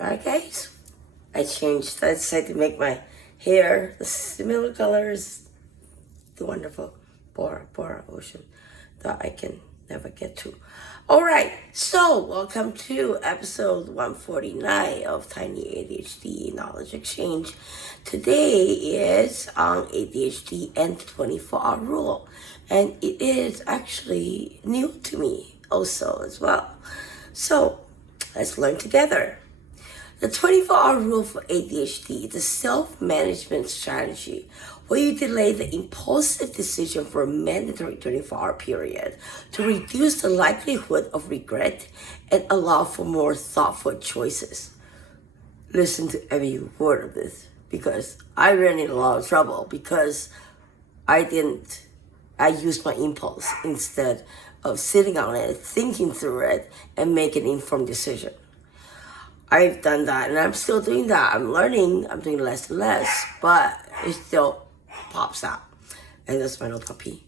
Alright guys, I decided to make my hair the similar colors, the wonderful Bora Ocean that I can never get to. Alright, so welcome to episode 149 of Tiny ADHD Knowledge Exchange. Today is on ADHD and 24-hour rule, and it is actually new to me also as well. So let's learn together. The 24-hour rule for ADHD is a self-management strategy where you delay the impulsive decision for a mandatory 24-hour period to reduce the likelihood of regret and allow for more thoughtful choices. Listen to every word of this, because I ran into a lot of trouble because I used my impulse instead of sitting on it, thinking through it, and making an informed decision. I've done that, and I'm still doing that. I'm learning. I'm doing less and less, but it still pops out. And that's my little puppy.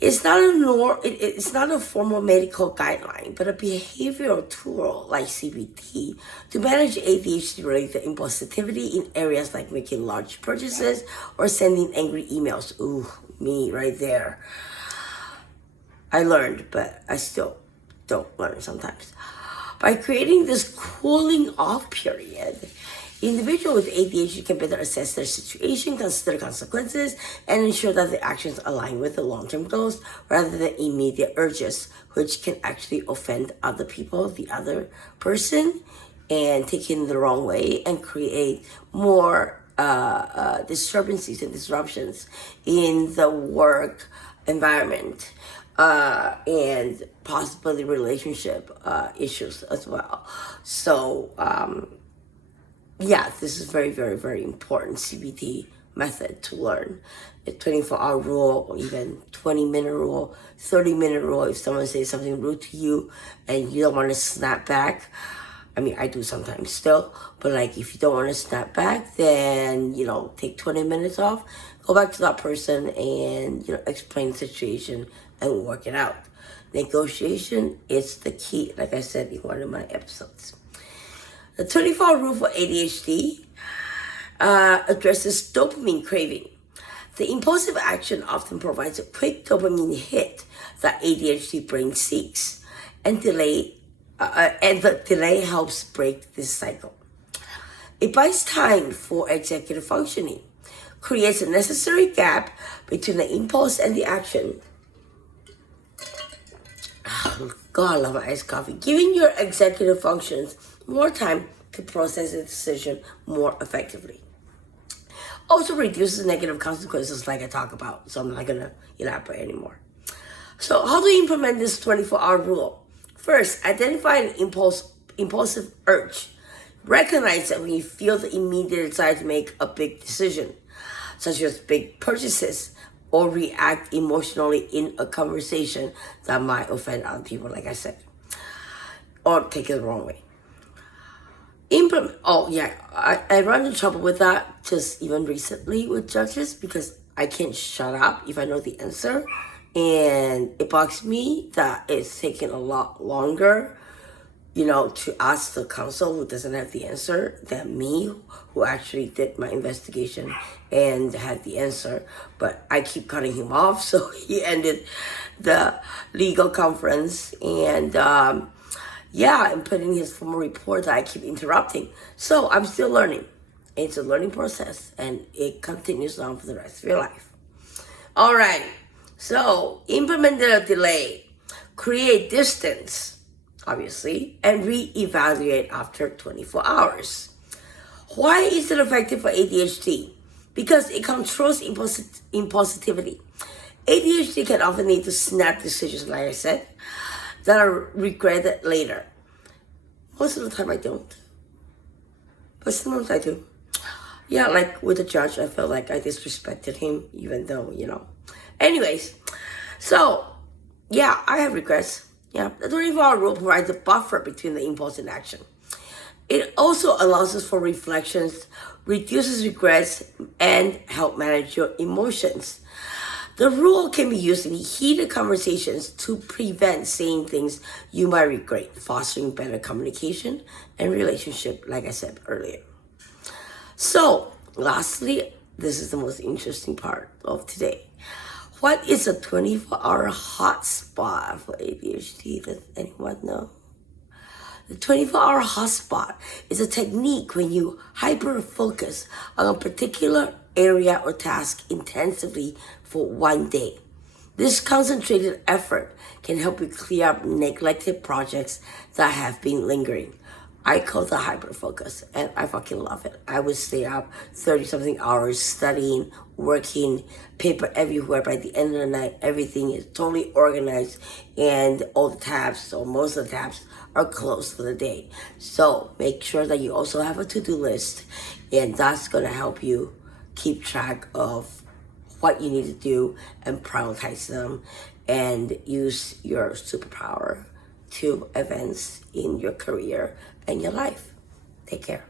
It's not a formal medical guideline, but a behavioral tool like CBT to manage ADHD-related impulsivity in areas like making large purchases or sending angry emails. Ooh, me right there. I learned, but I still don't learn sometimes. By creating this cooling off period, individuals with ADHD can better assess their situation, consider consequences, and ensure that their actions align with the long-term goals rather than immediate urges, which can actually offend other people, the other person, and take it the wrong way and create more disturbances and disruptions in the work environment. And possibly relationship issues as well. So, this is very, very, very important CBT method to learn. A 24-hour rule, or even 20-minute rule, 30-minute rule. If someone says something rude to you and you don't want to snap back, I mean, I do sometimes still, but like if you don't want to snap back, then, take 20 minutes off, go back to that person and, explain the situation and work it out. Negotiation is the key, like I said in one of my episodes. The 24-hour rule for ADHD addresses dopamine craving. The impulsive action often provides a quick dopamine hit that ADHD brain seeks, and the delay helps break this cycle. It buys time for executive functioning, creates a necessary gap between the impulse and the action. Oh, God, I love my iced coffee. Giving your executive functions more time to process a decision more effectively. Also reduces negative consequences like I talk about, so I'm not going to elaborate anymore. So how do you implement this 24-hour rule? First, identify an impulsive urge. Recognize that when you feel the immediate desire to make a big decision, such as big purchases, or react emotionally in a conversation that might offend other people, like I said, or take it the wrong way. I run into trouble with that just even recently with judges because I can't shut up if I know the answer. And it bugs me that it's taking a lot longer, to ask the counsel who doesn't have the answer than me, who actually did my investigation and had the answer. But I keep cutting him off, so he ended the legal conference. And and putting his formal report that I keep interrupting. So I'm still learning. It's a learning process, and it continues on for the rest of your life. All right. So, implement the delay, create distance, obviously, and reevaluate after 24 hours. Why is it effective for ADHD? Because it controls impulsivity. ADHD can often lead to snap decisions, like I said, that are regretted later. Most of the time I don't, but sometimes I do. Yeah, like with the judge, I felt like I disrespected him, even though, Anyways, so, I have regrets. The 24-hour rule provides a buffer between the impulse and action. It also allows us for reflections, reduces regrets, and help manage your emotions. The rule can be used in heated conversations to prevent saying things you might regret, fostering better communication and relationship, like I said earlier. So, lastly, this is the most interesting part of today. What is a 24-hour hotspot for ADHD? Does anyone know? The 24-hour hotspot is a technique when you hyper-focus on a particular area or task intensively for one day. This concentrated effort can help you clear up neglected projects that have been lingering. I call it hyperfocus, and I fucking love it. I would stay up 30-something hours studying, working, paper everywhere. By the end of the night, everything is totally organized, and all the tabs, or most of the tabs, are closed for the day. So make sure that you also have a to-do list, and that's going to help you keep track of what you need to do and prioritize them, and use your superpower to advance in your career and your life. Take care.